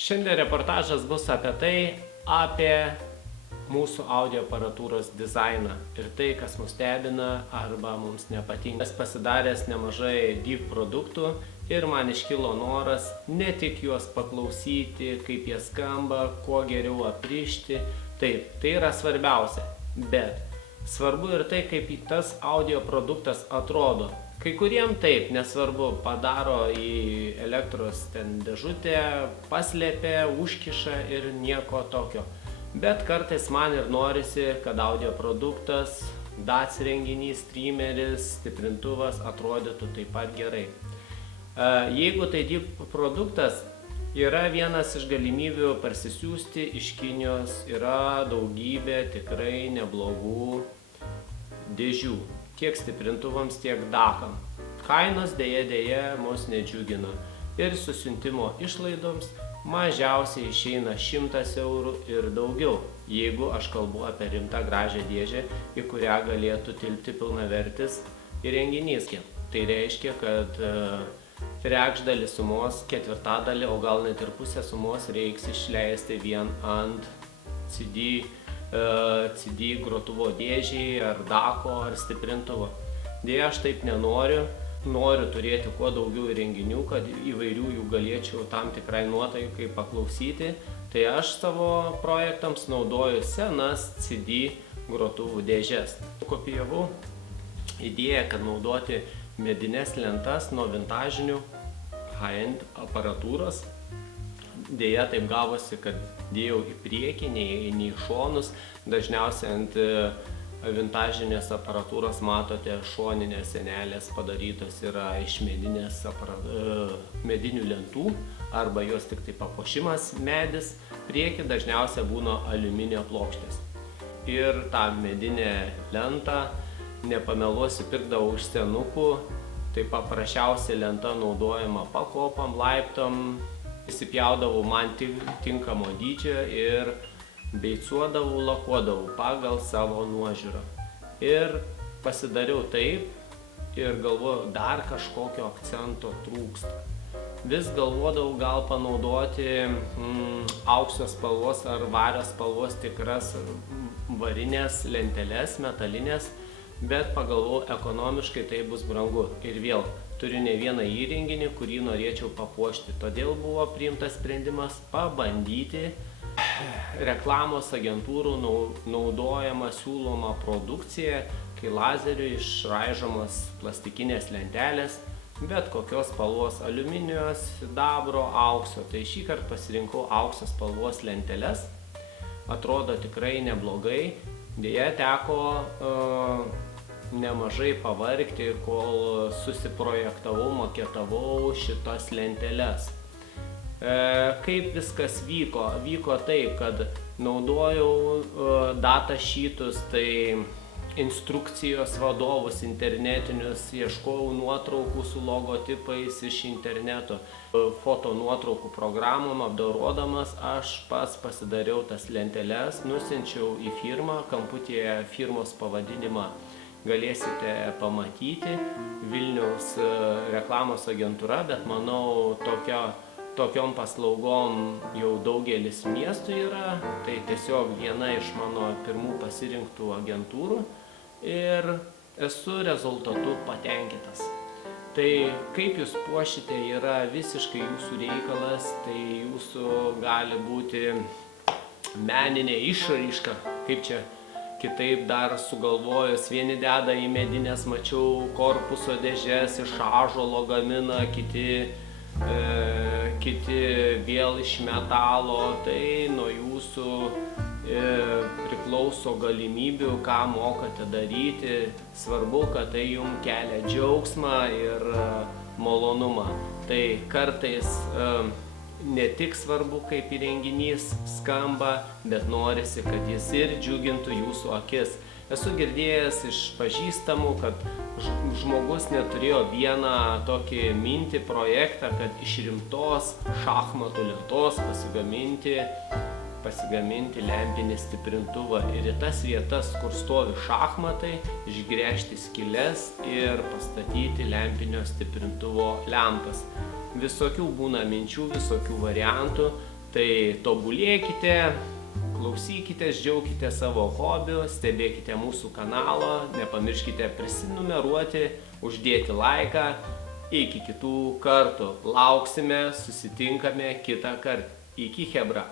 Šiandien reportažas bus apie mūsų audio aparatūros dizainą ir tai, kas mus stebina arba mums nepatinka. Esu pasidaręs nemažai DIV produktų ir man iškilo noras ne tik juos paklausyti, kaip jie skamba, kuo geriau aprišti. Taip, tai yra svarbiausia, bet svarbu ir tai, kaip tas audio produktas atrodo. Kai kuriem taip, nesvarbu, padaro į elektros dėžutę, paslėpia, užkiša ir nieko tokio. Bet kartais man ir norisi, kad audio produktas, DAC renginys, streameris, stiprintuvas atrodytų taip pat gerai. Jeigu tai DIV produktas, yra vienas iš galimybių parsisiųsti iš Kinijos, yra daugybė tikrai neblogų dėžių, tiek stiprintuvams, tiek DAC-am. Kainos dėja mus nedžiugina ir susiuntimo išlaidoms mažiausiai išeina 100 eurų ir daugiau, jeigu aš kalbu apie rimtą gražią dėžę, į kurią galėtų tilpti pilnavertis įrenginys. Tai reiškia, kad trečdalį sumos, ketvirtadalį, o gal net ir pusę sumos reiks išleisti vien ant CD grotuvo dėžiai, ar DAC-o, ar stiprintuvo. Deja, aš taip nenoriu. Noriu turėti kuo daugiau įrenginių, kad įvairių jų galėčiau tam tikrai nuotaikai paklausyti. Tai aš savo projektams naudoju senas CD grotuvų dėžes. Kopijavau idėją, kad naudoti medines lentas nuo vintažinių high-end aparatūros. Deja, taip gavosi, kad dėjau į priekį, nei į šonus. Dažniausiai ant vintažinės aparatūros matote, šoninės sienelės padarytos yra iš medinių lentų arba jos tik tai papuošimas medis. Priekį dažniausiai būna aliuminio plokštės. Ir tą medinę lentą, nepameluosiu, pirkdavau iš senukų. Tai paprasčiausia lenta naudojama pakopam, laiptam. Įsipjaudavau man tinkamo dydžio ir beicuodavau, lakuodavau pagal savo nuožiūrą. Ir pasidariau taip ir galvoju, dar kažkokio akcento trūksta. Vis galvodavau gal panaudoti aukso spalvos ar vario spalvos tikras varinės lenteles, metalinės, bet pagalvojau, ekonomiškai tai bus brangu. Ir vėl, turiu ne vieną įrenginį, kurį norėčiau papuošti. Todėl buvo priimtas sprendimas pabandyti reklamos agentūrų naudojama siūloma produkcija, kai lazeriu išraižomos plastikinės lentelės, bet kokios spalvos aliuminio, sidabro, aukso. Tai šįkart pasirinkau aukso spalvos lenteles. Atrodo tikrai neblogai. Deja, teko nemažai pavargti, kol susiprojektavau, maketavau šitas lenteles. Kaip viskas vyko? Vyko taip, kad naudojau datasheetus, tai instrukcijos vadovus internetinius, ieškojau nuotraukų su logotipais iš interneto. Foto nuotraukų programom apdorodamas, aš pats pasidariau tas lenteles, nusiunčiau į firmą, kamputyje firmos pavadinimą galėsite pamatyti, Vilniaus reklamos agentūra, bet manau tokiom paslaugom jau daugelis miestų yra, tai tiesiog viena iš mano pirmų pasirinktų agentūrų ir esu rezultatu patenkintas. Tai kaip jūs puošite yra visiškai jūsų reikalas, tai jūsų gali būti meninė išraiška, kaip čia kitaip dar sugalvojus. Vieni deda į medinės, mačiau, korpuso dėžes, iš ąžuolo gamina, kiti vėl iš metalo. Tai nuo jūsų priklauso galimybių, ką mokate daryti. Svarbu, kad tai jums kelia džiaugsmą ir malonumą. Tai kartais ne tik svarbu, kaip įrenginys skamba, bet norisi, kad jis ir džiugintų jūsų akis. Esu girdėjęs iš pažįstamų, kad žmogus neturėjo vieną tokį mintį projektą, kad iš rimtos šachmatų lentos pasigaminti lempinį stiprintuvą ir į tas vietas, kur stovi šachmatai, išgręžti skyles ir pastatyti lempinio stiprintuvo lempas. Visokių būna minčių, visokių variantų. Tai tobulėkite, klausykitės, džiaukite savo hobiu, stebėkite mūsų kanalą, nepamirškite prisinumeruoti, uždėti laiką. Iki kitų kartų. Lauksime, susitinkame kitą kartą. Iki chebra.